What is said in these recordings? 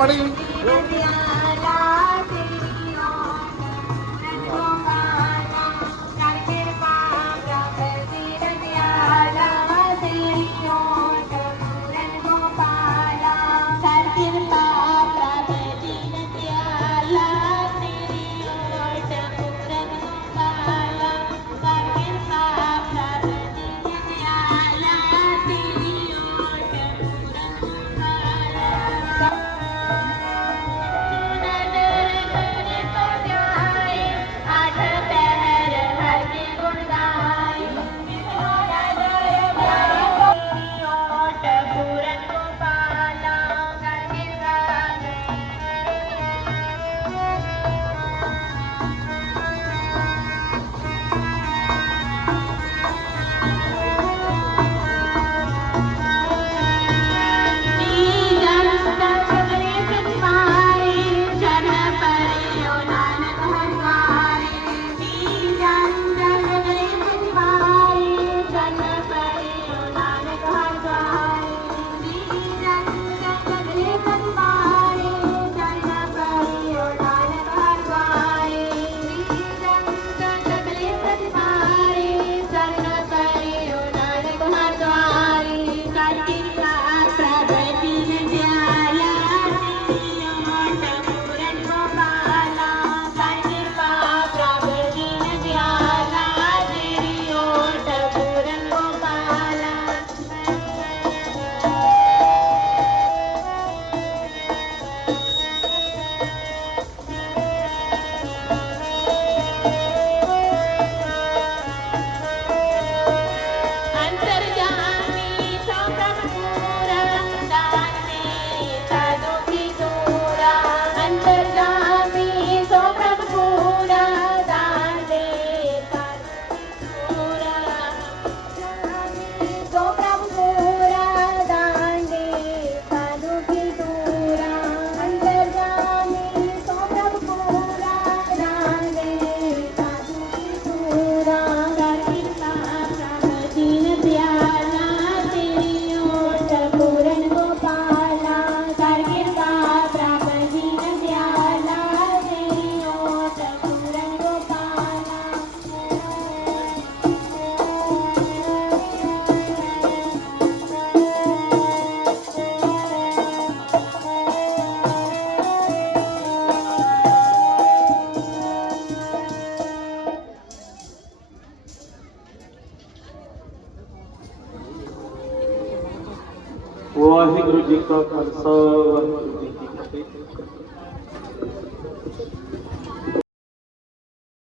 மடையில்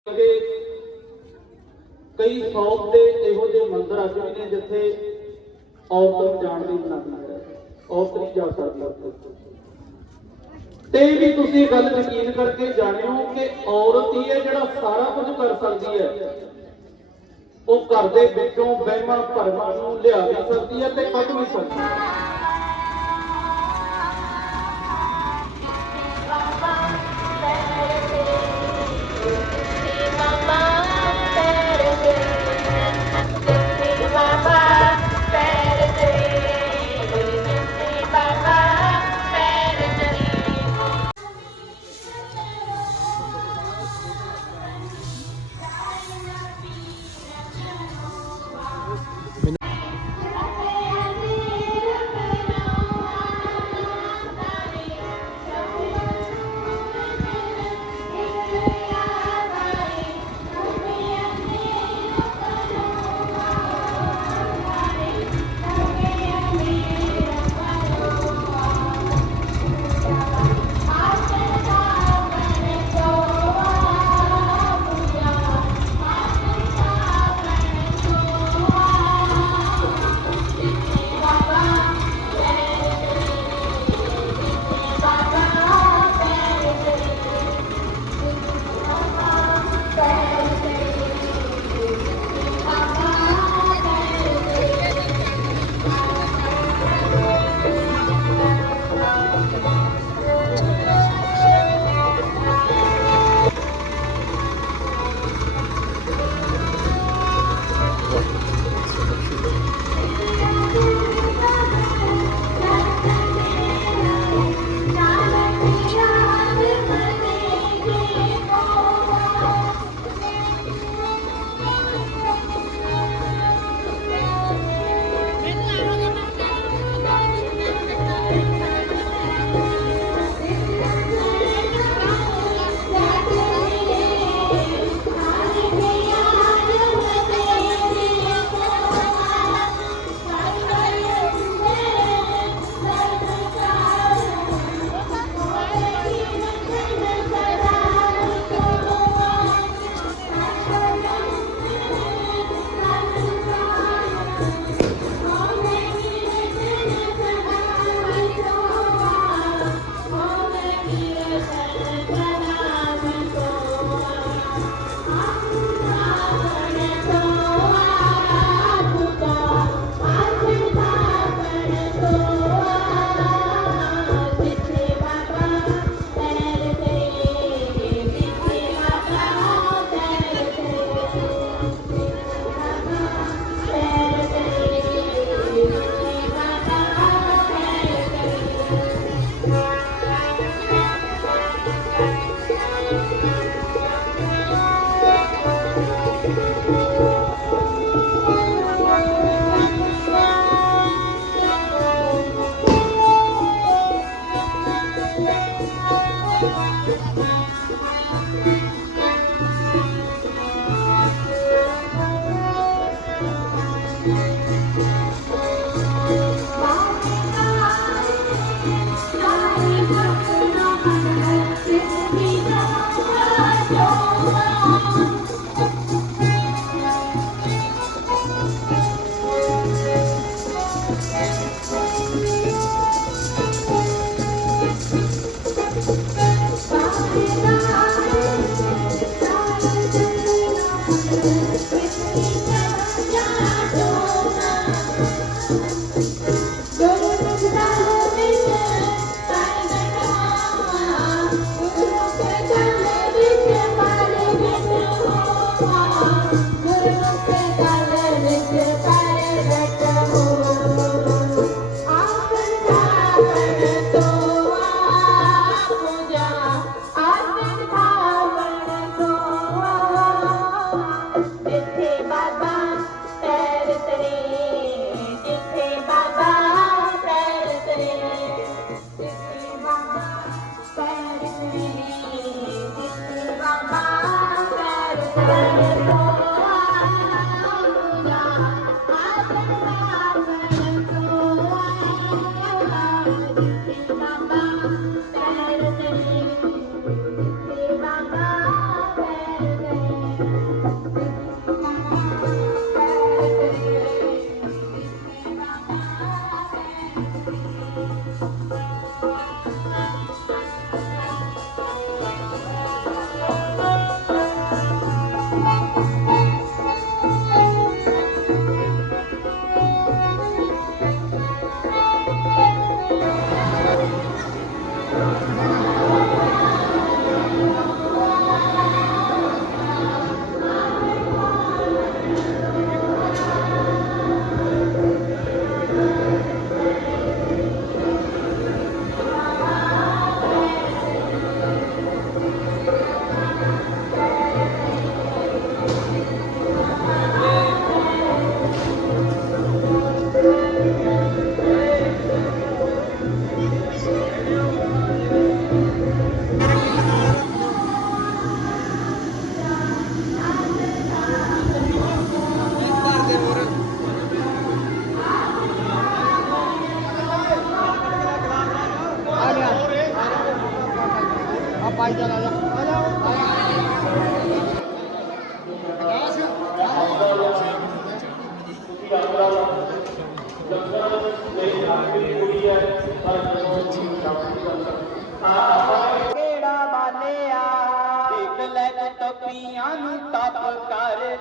ਜੀ ਕਈ ਸੌ ਦੇ ਇਹੋ ਜਿਹੇ ਮੰਦਰ ਅੱਜ ਵੀ ਨੇ ਜਿੱਥੇ ਔਰਤ ਜਾਣ ਦੀ ਮਨਾਹੀ ਹੈ। ਔਰਤ ਨਹੀਂ ਜਾ ਸਕਦੀ। ਤੇ ਵੀ ਤੁਸੀਂ ਗੱਲ ਯਕੀਨ ਕਰਕੇ ਜਾਣਿਓ ਕਿ ਔਰਤ ਹੀ ਹੈ ਜਿਹੜਾ ਸਾਰਾ ਕੁਝ ਕਰ ਸਕਦੀ ਹੈ, ਉਹ ਘਰ ਦੇ ਵਿੱਚੋਂ ਵਹਿਮਾਂ ਭਰਮਾਂ ਨੂੰ ਲਿਆ ਵੀ ਸਕਦੀ ਹੈ ਤੇ ਕੱਢ ਵੀ ਸਕਦੀ ਹੈ।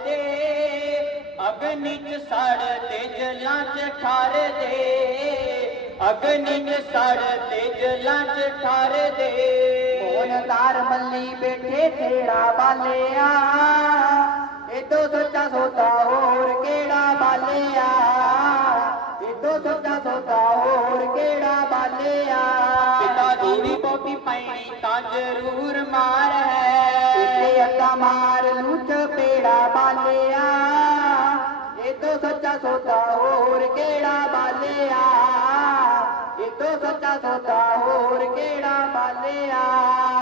ਦੇ ਅਗਨੀ ਚ ਸੜ ਤੇ ਜਲਾਂ ਚ ਠਾਰ ਦੇ। ਅਗਨੀ ਚ ਸੜ ਤੇ ਜਲਾਂ ਚ ਠਾਰ ਦੇ। ਮੋਨਦਾਰ ਮੱਲੀ ਬੈਠੇ ਥੇੜਾ ਬਾਲਿਆ। ਇਦੋਂ ਸੱਚਾ ਸੋਤਾ ਹੋਰ ਕਿਹੜਾ ਬਾਲਿਆ? ਇਦੋਂ ਸੱਚਾ ਸੋਤਾ ਹੋਰ ਕਿਹੜਾ ਬਾਲਿਆ? ਪਿਤਾ ਥੋੜੀ ਬਹੁਤੀ ਪੈਣੀ ਤਾਂ ਜ਼ਰੂਰ ਮਾਰ। ਹੈ ਤੇ ਅੱਗਾ ਮਾਰ ਲੂ ਚਪੇੜਾ ਬਾਲਿਆ ਇਹ ਤੋਂ ਸੱਚਾ ਸੌਦਾ ਹੋਰ ਕਿਹੜਾ ਬਾਲਿਆ? ਇਹ ਤੋਂ ਸੱਚਾ ਸੌਦਾ ਹੋਰ ਕਿਹੜਾ ਬਾਲਿਆ?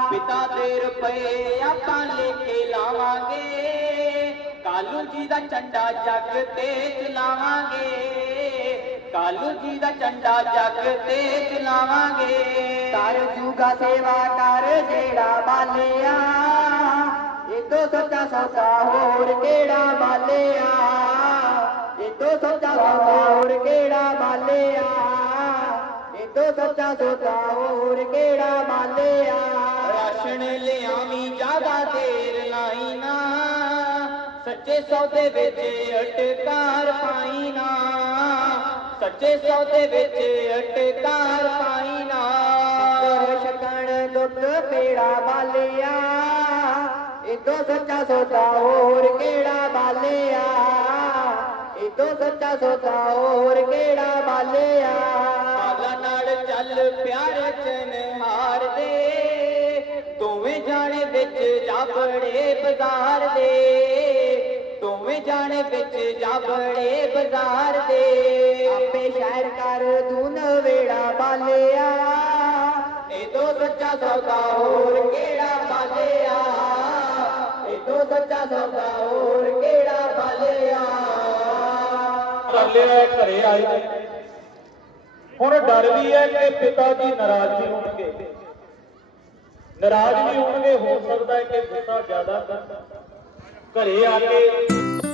ਪਿਤਾ ਦੇ ਰੁਪਏ ਆਪਾਂ ਲੈ ਕੇ ਲਾਵਾਂਗੇ। ਕਾਲੂ ਜੀ ਦਾ ਝੰਡਾ ਜੱਗ ਤੇ ਚਲਾਵਾਂਗੇ। ਕਾਲੂ ਜੀ ਦਾ ਝੰਡਾ ਜੱਗ ਤੇ ਚਲਾਵਾਂਗੇ। ਕਰ ਜੂਗਾ ਸੇਵਾ ਕਰ ਜਿਹੜਾ ਬਾਲਿਆ। ਇਹ ਸੱਚਾ ਸੌਦਾ ਹੋਰ ਕਿਹੜਾ ਬਾਲਿਆ? ਇਹ ਸੱਚਾ ਸੌਦਾ ਹੋਰ ਕਿਹੜਾ ਬਾਲਿਆ? ਇਹ ਸੱਚਾ ਸੌਦਾ ਹੋਰ ਕਿਹੜਾ ਬਾਲਿਆ? ਰਾਸ਼ਨ ਲਿਆਵੀਂ, ਜ਼ਿਆਦਾ ਦੇਰ ਲਾਈ ਨਾ। ਸੱਚੇ ਸੌਦੇ ਵਿੱਚ ਅਟਕਾਰ ਪਾਈ ਨਾ। ਸੱਚੇ ਸੌਦੇ ਵਿੱਚ ਅਟਕਾਰ ਪਾਈ ਨਾ। ਛਕਣ ਦੁੱਧ ਪੇੜਾ ਬਾਲਿਆ। ਇਦੋਂ ਸੱਚਾ ਸੌਦਾ ਹੋਰ ਕਿਹੜਾ ਬਾਲਿਆ? ਇਦੋਂ ਸੱਚਾ ਸੌਦਾ ਹੋਰ ਕਿਹੜਾ ਬਾਲਿਆ? ਬਾਲਾ ਨਾਲ ਚੱਲ ਪਿਆਰ ਚਨਹਾਰ ਦੇ ਦੋਵੇਂ ਜਾਣੇ ਵਿੱਚ ਜਾ ਬੜੇ ਬਾਜ਼ਾਰ ਦੇ। ਦੋਵੇਂ ਜਾਣੇ ਵਿੱਚ ਜਾ ਬੜੇ ਬਾਜ਼ਾਰ ਦੇ। ਆਪੇ ਸ਼ਹਿਰ ਕਰ ਦੂਨ ਵੇੜਾ ਬਾਲਿਆ। ਇਦੋਂ ਸੱਚਾ ਸੌਦਾ ਹੋਰ ਕਿਹੜਾ ਕਰ ਲਿਆ ਘਰੇ ਆਏ। ਹੁਣ ਡਰ ਵੀ ਹੈ ਕਿ ਪਿਤਾ ਜੀ ਨਾਰਾਜ਼ ਵੀ ਹੋਣਗੇ। ਨਾਰਾਜ਼ ਵੀ ਹੋਣਗੇ, ਹੋ ਸਕਦਾ ਹੈ ਕਿ ਪਿਤਾ ਜ਼ਿਆਦਾ ਕਰਨ ਘਰੇ ਆ ਕੇ